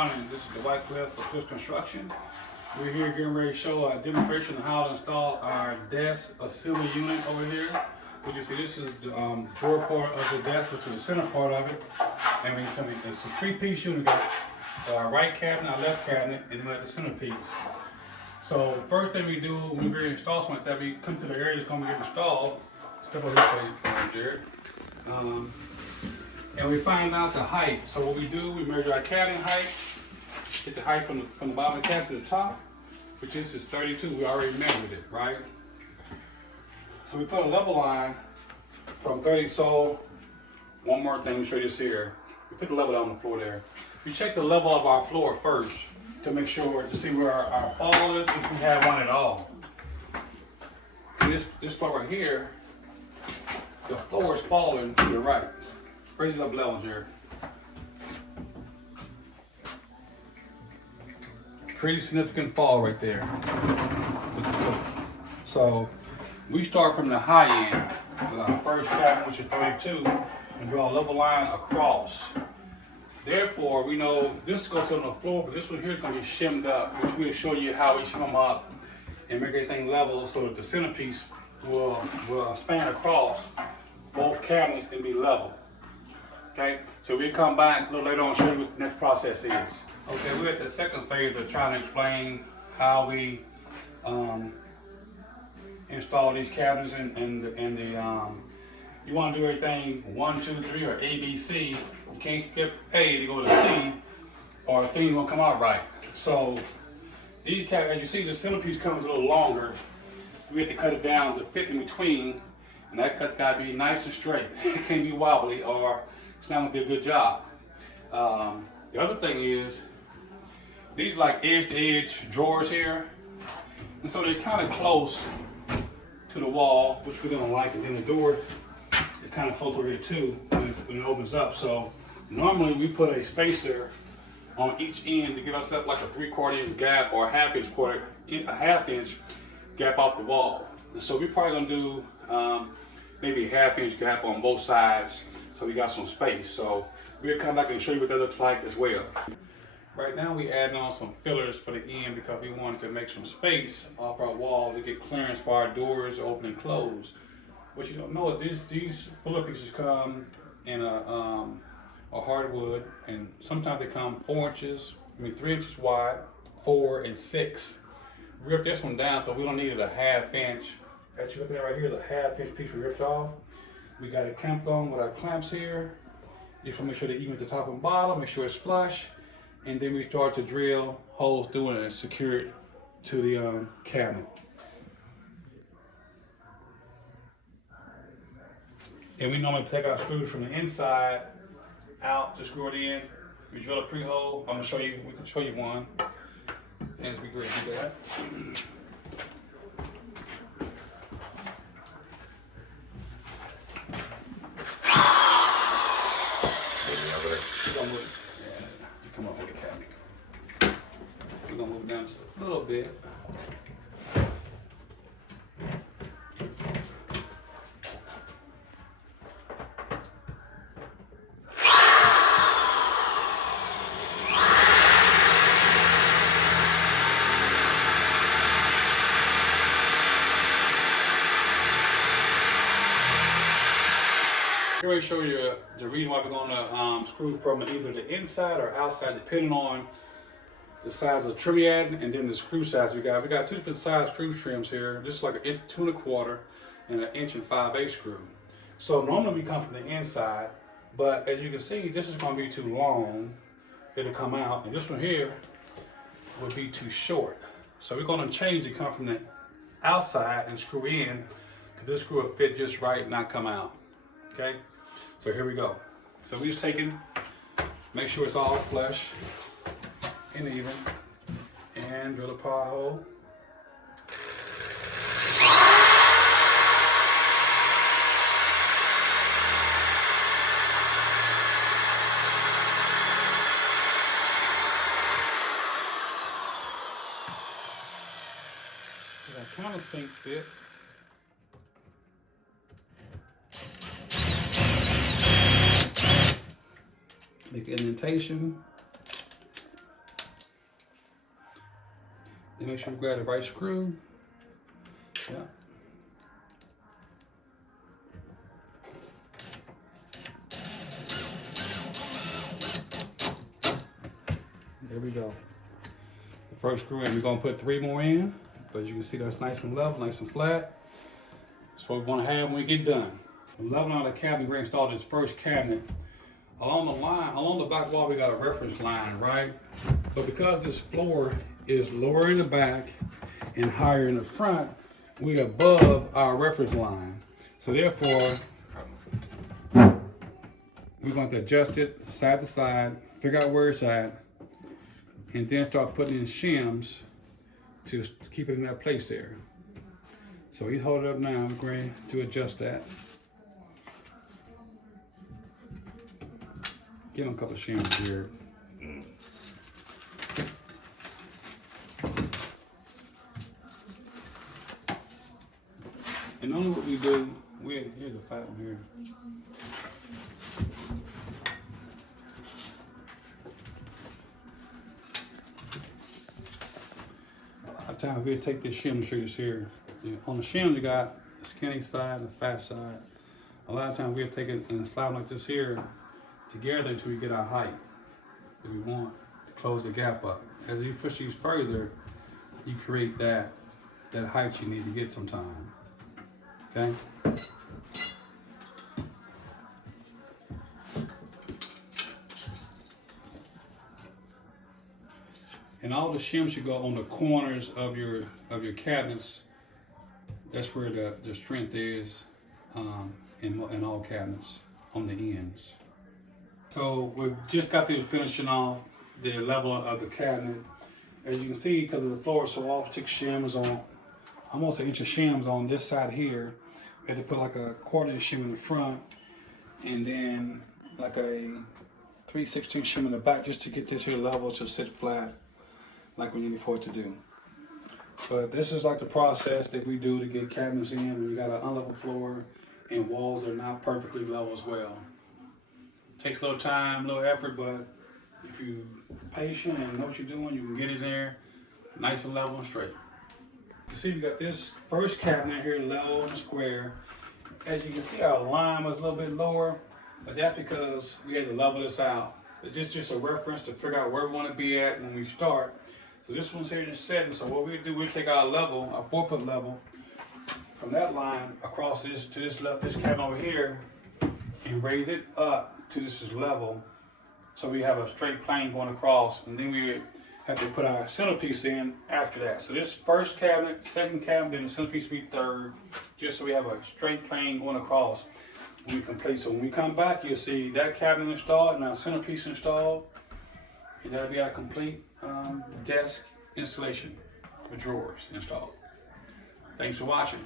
morning. This is Dwight Cliff Construction. We're here getting ready to show a demonstration of how to install our desk assembly unit over here. As you see, this is the drawer part of the desk, which is the center part of it. And we can it's a three-piece unit. We got our right cabinet, our left cabinet, and then we have the centerpiece. So the first thing we do when we're ready to install something like that, we come to the area that's going to get installed. Step over here, please, Jared. And we find out the height. So what we do, we measure our cabinet height, get the height from the bottom of the cabinet to the top, which is 32. We already measured it, right? So we put a level line from 30. So one more thing, let me show you this here. We put the level on the floor there. We check the level of our floor first to make sure, to see where our fall is, if we have one at all. This part right here, the floor is falling to the right. Raise it up level, Jared. Pretty significant fall right there. So we start from the high end with our first cabinet, which is 32, and draw a level line across. Therefore, we know this goes on the floor, but this one here is going to be shimmed up, which we'll show you how we shim them up and make everything level so that the centerpiece will span across both cabinets and be level. Okay, so we'll come back a little later on and show you what the next process is. Okay, we're at the second phase of trying to explain how we install these cabinets and the you want to do everything 1, 2, 3 or A, B, C. You can't skip A to go to C or things won't come out right. So these cabinets, as you see, the centerpiece comes a little longer. So we have to cut it down to fit in between, and that cut's got to be nice and straight. It can't be wobbly or it's not going to be a good job. The other thing is, these like edge-to-edge drawers here, and so they're kind of close to the wall, which we don't like, and then the door is kind of close over here too when it opens up. So normally we put a spacer on each end to give us up like a 3/4 inch gap or a half inch gap off the wall. And so we're probably going to do maybe a half inch gap on both sides, so we got some space. So we'll come back and show you what that looks like as well. Right now we adding on some fillers for the end because we wanted to make some space off our wall to get clearance for our doors to open and close. What you don't know is these filler pieces come in a hardwood, and sometimes they come 3 inches wide, 4 and 6. We ripped this one down because we don't need it a half inch. As you're looking at right here is a half inch piece we ripped off. We got it clamped on with our clamps here. You want to make sure they're even at the top and bottom, make sure it's flush. And then we start to drill holes through it and secure it to the cabinet. And we normally take our screws from the inside out to screw it in. We drill a pre-hole. I'm gonna show you, we can show you one as we go to do that. Come up with the cabinet. We're gonna move down just a little bit. I'm going to show you the reason why we're going to screw from either the inside or outside, depending on the size of the trim you're adding, and then the screw size we got. We got 2 different size screw trims here. This is like an 1 2¼ and an 1 5/8 screw. So normally we come from the inside, but as you can see, this is going to be too long. It'll come out, and this one here would be too short. So we're going to change it, come from the outside and screw in, because this screw will fit just right and not come out. Okay, so here we go. So we're just taking, make sure it's all flush and even, and drill a power hole. I kind of sink fit. Make an indentation. Then make sure you grab the right screw. Yeah. There we go. The first screw in, we're gonna put 3 more in, but you can see that's nice and level, nice and flat. That's what we wanna have when we get done. Leveling out the cabinet, we're gonna install this first cabinet. Along the line, along the back wall, we got a reference line, right? But because this floor is lower in the back and higher in the front, we're above our reference line. So therefore, we're going to adjust it side to side, figure out where it's at, and then start putting in shims to keep it in that place there. So he's holding it up now. I'm going to adjust that. Give him a couple of shims here. And only what we do, here's a fat one here. A lot of times we take this shim shears here. On the shim you got the skinny side and the fat side. A lot of times we'll take it and slide them like this here together until we get our height that we want to close the gap up. As you push these further, you create that height you need to get sometime. Okay? And all the shims should go on the corners of your cabinets. That's where the strength is in all cabinets, on the ends. So we've just got through finishing off the level of the cabinet. As you can see, because the floor is so off, took shims on, almost an inch of shims on this side here. We had to put like a 1/4 inch shim in the front, and then like a 3/16 shim in the back, just to get this here level to sit flat, like we need for it to do. But this is like the process that we do to get cabinets in when you got an unlevel floor and walls that are not perfectly level as well. Takes a little time, a little effort, but if you're patient and know what you're doing, you can get it there nice and level and straight. You see, we got this first cabinet here level and square. As you can see, our line was a little bit lower, but that's because we had to level this out. It's just a reference to figure out where we want to be at when we start. So this one's here in setting. So what we do, we take our level, our 4-foot level, from that line across this to this cabinet over here, and raise it up to this is level. So we have a straight plane going across, and then we have to put our centerpiece in after that. So this first cabinet, second cabinet, then the centerpiece will be third, just so we have a straight plane going across when we complete. So when we come back, you'll see that cabinet installed and our centerpiece installed, and that'll be our complete desk installation with drawers installed. Thanks for watching.